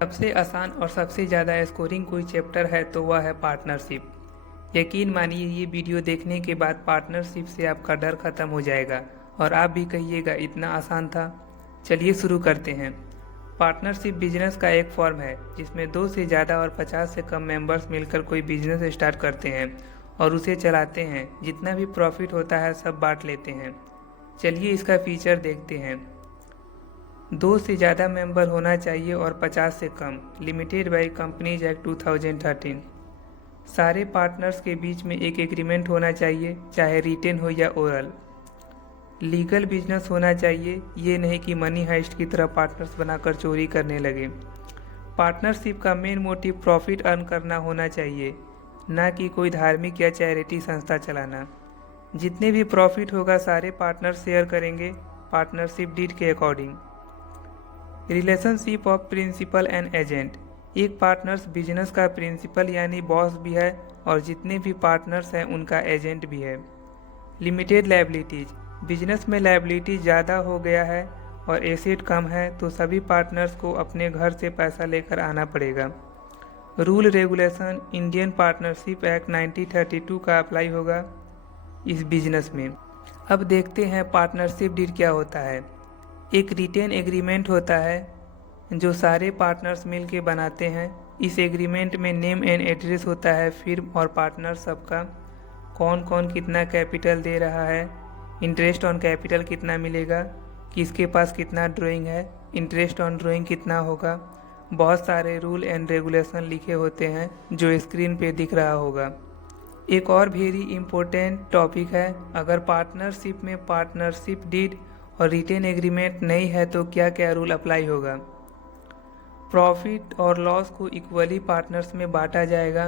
सबसे आसान और सबसे ज़्यादा स्कोरिंग कोई चैप्टर है तो वह है पार्टनरशिप। यकीन मानिए ये वीडियो देखने के बाद पार्टनरशिप से आपका डर खत्म हो जाएगा और आप भी कहिएगा इतना आसान था। चलिए शुरू करते हैं। पार्टनरशिप बिजनेस का एक फॉर्म है जिसमें 2 से ज़्यादा और 50 से कम मेंबर्स मिलकर कोई बिजनेस स्टार्ट करते हैं और उसे चलाते हैं। जितना भी प्रॉफिट होता है सब बांट लेते हैं। चलिए इसका फीचर देखते हैं। 2 से ज़्यादा मेंबर होना चाहिए और 50 से कम। Limited by companies act 2013। सारे पार्टनर्स के बीच में एक एग्रीमेंट होना चाहिए, चाहे रिटेन हो या ओरल। लीगल बिजनेस होना चाहिए, ये नहीं कि मनी हाइस्ट की तरह पार्टनर्स बनाकर चोरी करने लगे। पार्टनरशिप का मेन मोटिव प्रॉफिट अर्न करना होना चाहिए, ना कि कोई धार्मिक या चैरिटी संस्था चलाना। जितने भी प्रॉफिट होगा सारे पार्टनर शेयर करेंगे पार्टनरशिप डीड के according. Relationship of principal and agent. एक पार्टनर्स बिजनेस का प्रिंसिपल यानी बॉस भी है और जितने भी पार्टनर्स हैं उनका एजेंट भी है। Limited liabilities. बिजनेस में लायबिलिटी ज़्यादा हो गया है और एसेट कम है तो सभी पार्टनर्स को अपने घर से पैसा लेकर आना पड़ेगा। Rule regulation Indian partnership act 1932 का अप्लाई होगा इस बिजनेस में। अब देखते हैं पार्टनरशिप डीड क्या होता है। एक रिटेन एग्रीमेंट होता है जो सारे पार्टनर्स मिल के बनाते हैं। इस एग्रीमेंट में नेम एंड एड्रेस होता है फिर्म और पार्टनर सबका, कौन कौन कितना कैपिटल दे रहा है, इंटरेस्ट ऑन कैपिटल कितना मिलेगा, किसके पास कितना ड्राइंग है, इंटरेस्ट ऑन ड्राइंग कितना होगा। बहुत सारे रूल एंड रेगुलेशन लिखे होते हैं जो स्क्रीन पे दिख रहा होगा। एक और वेरी इम्पोर्टेंट टॉपिक है, अगर पार्टनरशिप में पार्टनरशिप डीड और रिटेन एग्रीमेंट नहीं है तो क्या क्या रूल अप्लाई होगा। प्रॉफिट और लॉस को इक्वली पार्टनर्स में बांटा जाएगा।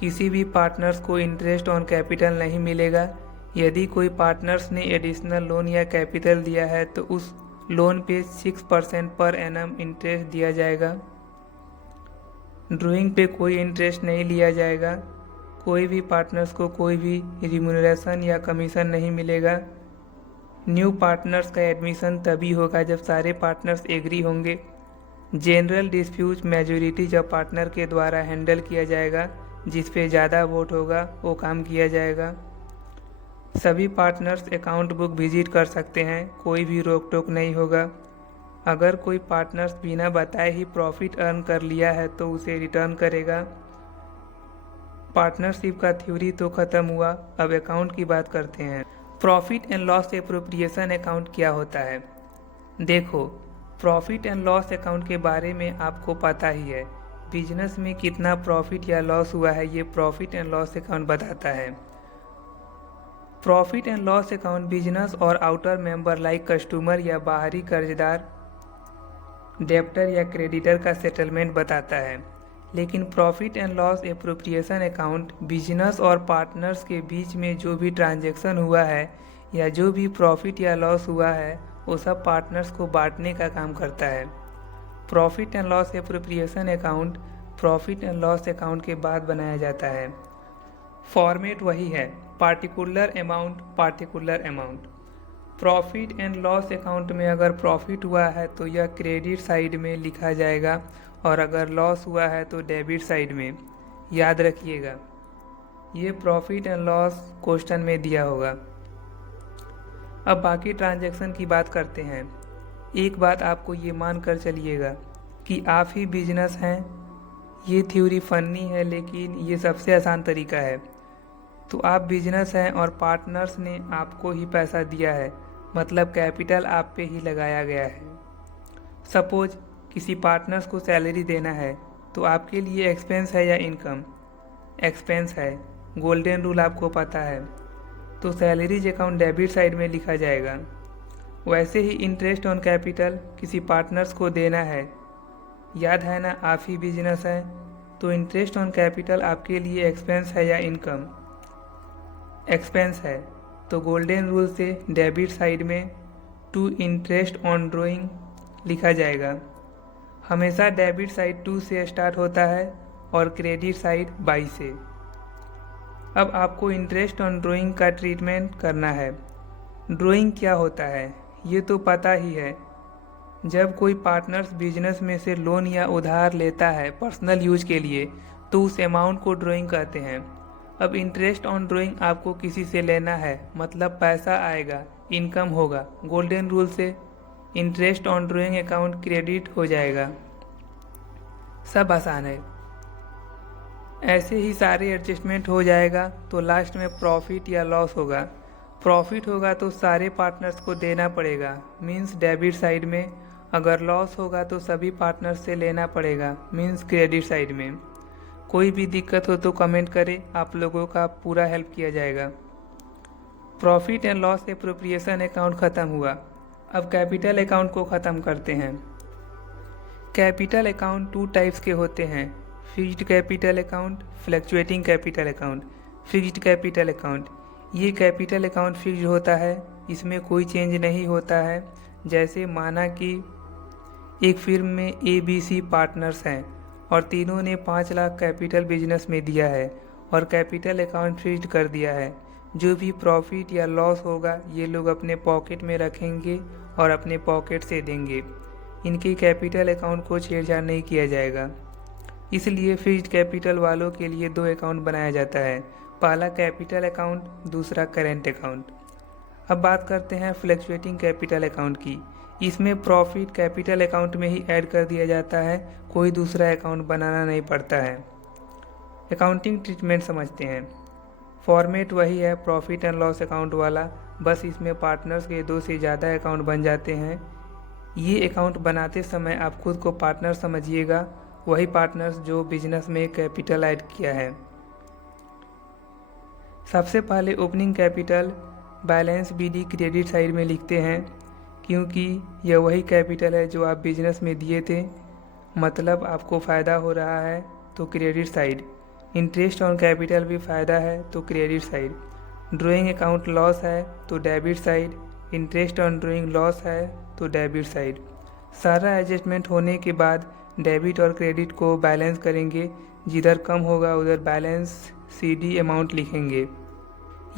किसी भी पार्टनर्स को इंटरेस्ट ऑन कैपिटल नहीं मिलेगा। यदि कोई पार्टनर्स ने एडिशनल लोन या कैपिटल दिया है तो उस लोन पे 6% पर एनम इंटरेस्ट दिया जाएगा। ड्राइंग पे कोई इंटरेस्ट नहीं लिया जाएगा। कोई भी पार्टनर्स को कोई भी रिम्यूनरेशन या कमीशन नहीं मिलेगा। न्यू पार्टनर्स का एडमिशन तभी होगा जब सारे पार्टनर्स एग्री होंगे। जनरल डिस्प्यूट मेजॉरिटी जब पार्टनर के द्वारा हैंडल किया जाएगा, जिस पे ज़्यादा वोट होगा वो काम किया जाएगा। सभी पार्टनर्स अकाउंट बुक विजिट कर सकते हैं, कोई भी रोक टोक नहीं होगा। अगर कोई पार्टनर्स बिना बताए ही प्रॉफिट अर्न कर लिया है तो उसे रिटर्न करेगा। पार्टनरशिप का थ्योरी तो ख़त्म हुआ, अब अकाउंट की बात करते हैं। Profit and loss appropriation account क्या होता है। देखो, प्रॉफिट एंड लॉस अकाउंट के बारे में आपको पता ही है। बिजनेस में कितना प्रॉफिट या लॉस हुआ है ये प्रॉफिट एंड लॉस अकाउंट बताता है। Profit and loss account business और आउटर मेंबर लाइक कस्टमर या बाहरी कर्जदार, डेप्टर या क्रेडिटर का सेटलमेंट बताता है। लेकिन profit and loss appropriation account business और पार्टनर्स के बीच में जो भी ट्रांजैक्शन हुआ है या जो भी प्रॉफिट या लॉस हुआ है वो सब पार्टनर्स को बांटने का काम करता है। Profit and loss appropriation account profit and loss account के बाद बनाया जाता है। फॉर्मेट वही है, particular amount particular amount. Profit and loss account में अगर प्रॉफिट हुआ है तो यह क्रेडिट साइड में लिखा जाएगा और अगर लॉस हुआ है तो डेबिट साइड में। याद रखिएगा, ये प्रॉफिट एंड लॉस क्वेश्चन में दिया होगा। अब बाकी ट्रांजैक्शन की बात करते हैं। एक बात आपको ये मान कर चलिएगा कि आप ही बिजनेस हैं। ये थ्योरी फनी है लेकिन ये सबसे आसान तरीका है। तो आप बिजनेस हैं और पार्टनर्स ने आपको ही पैसा दिया है, मतलब कैपिटल आप पे ही लगाया गया है। सपोज किसी पार्टनर्स को सैलरी देना है तो आपके लिए एक्सपेंस है या इनकम। एक्सपेंस है, गोल्डन रूल आपको पता है, तो सैलरीज अकाउंट डेबिट साइड में लिखा जाएगा। वैसे ही इंटरेस्ट ऑन कैपिटल किसी पार्टनर्स को देना है, याद है ना आप ही बिजनेस है, तो इंटरेस्ट ऑन कैपिटल आपके लिए एक्सपेंस है या इनकम। एक्सपेंस है तो गोल्डन रूल से डेबिट साइड में टू इंटरेस्ट ऑन ड्राइंग लिखा जाएगा। हमेशा डेबिट साइड 2 से स्टार्ट होता है और क्रेडिट साइड 22 से। अब आपको इंटरेस्ट ऑन ड्राइंग का ट्रीटमेंट करना है। ड्राइंग क्या होता है ये तो पता ही है, जब कोई पार्टनर्स बिजनेस में से लोन या उधार लेता है पर्सनल यूज के लिए तो उस अमाउंट को ड्राइंग कहते हैं। अब इंटरेस्ट ऑन ड्राइंग आपको किसी से लेना है, मतलब पैसा आएगा, इनकम होगा। गोल्डन रूल से interest on drawing account credit हो जाएगा। सब आसान है। ऐसे ही सारे एडजस्टमेंट हो जाएगा तो लास्ट में प्रॉफिट या लॉस होगा। प्रॉफिट होगा तो सारे पार्टनर्स को देना पड़ेगा, मींस डेबिट साइड में। अगर लॉस होगा तो सभी पार्टनर्स से लेना पड़ेगा, मींस क्रेडिट साइड में। कोई भी दिक्कत हो तो कमेंट करें, आप लोगों का पूरा हेल्प किया जाएगा। Profit and loss appropriation account ख़त्म हुआ। अब कैपिटल अकाउंट को ख़त्म करते हैं। कैपिटल अकाउंट 2 टाइप्स के होते हैं, fixed capital account, fluctuating capital account. Fixed capital account, ये कैपिटल अकाउंट फिक्स्ड होता है, इसमें कोई चेंज नहीं होता है। जैसे माना कि एक फिर्म में ABC पार्टनर्स हैं और तीनों ने 5 लाख कैपिटल बिजनेस में दिया है और कैपिटल अकाउंट फिक्स्ड कर दिया है। जो भी प्रॉफिट या लॉस होगा ये लोग अपने पॉकेट में रखेंगे और अपने पॉकेट से देंगे। इनके कैपिटल अकाउंट को छेड़छाड़ नहीं किया जाएगा। इसलिए फिक्स्ड कैपिटल वालों के लिए 2 अकाउंट बनाया जाता है, पहला कैपिटल अकाउंट, दूसरा करेंट अकाउंट। अब बात करते हैं फ्लक्चुएटिंग कैपिटल अकाउंट की। इसमें प्रॉफिट कैपिटल अकाउंट में ही ऐड कर दिया जाता है, कोई दूसरा अकाउंट बनाना नहीं पड़ता है। अकाउंटिंग ट्रीटमेंट समझते हैं। फॉर्मेट वही है प्रॉफिट एंड लॉस अकाउंट वाला, बस इसमें पार्टनर्स के 2 से ज़्यादा अकाउंट बन जाते हैं। ये अकाउंट बनाते समय आप खुद को पार्टनर समझिएगा, वही पार्टनर्स जो बिजनेस में कैपिटल ऐड किया है। सबसे पहले opening capital balance BD credit side में लिखते हैं, क्योंकि यह वही कैपिटल है जो आप बिजनेस में दिए थे, मतलब आपको फ़ायदा हो रहा है तो credit side. Interest on capital भी फ़ायदा है तो credit side. Drawing account loss है तो debit side. Interest on drawing loss है तो डेबिट साइड। सारा एडजस्टमेंट होने के बाद डेबिट और क्रेडिट को बैलेंस करेंगे, जिधर कम होगा उधर बैलेंस CD अमाउंट लिखेंगे।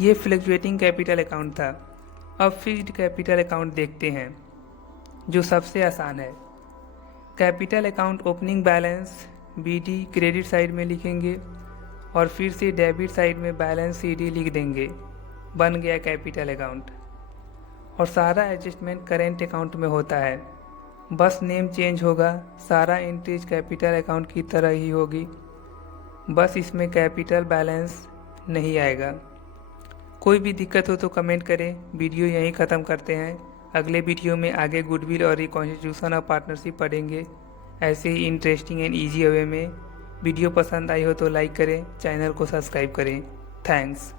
ये फ्लक्चुएटिंग कैपिटल अकाउंट था। अब फिक्स्ड कैपिटल अकाउंट देखते हैं, जो सबसे आसान है। Capital account opening balance BD credit side में लिखेंगे और फिर से डेबिट साइड में बैलेंस CD लिख देंगे, बन गया कैपिटल अकाउंट। और सारा एडजस्टमेंट करेंट अकाउंट में होता है, बस नेम चेंज होगा, सारा एंट्रीज कैपिटल अकाउंट की तरह ही होगी, बस इसमें कैपिटल बैलेंस नहीं आएगा। कोई भी दिक्कत हो तो कमेंट करें। वीडियो यहीं ख़त्म करते हैं। अगले वीडियो में आगे गुडविल और रिकॉन्स्टिट्यूशन ऑफ पार्टनरशिप पढ़ेंगे, ऐसे ही इंटरेस्टिंग एंड ईजी वे में। वीडियो पसंद आई हो तो लाइक करें, चैनल को सब्सक्राइब करें। थैंक्स।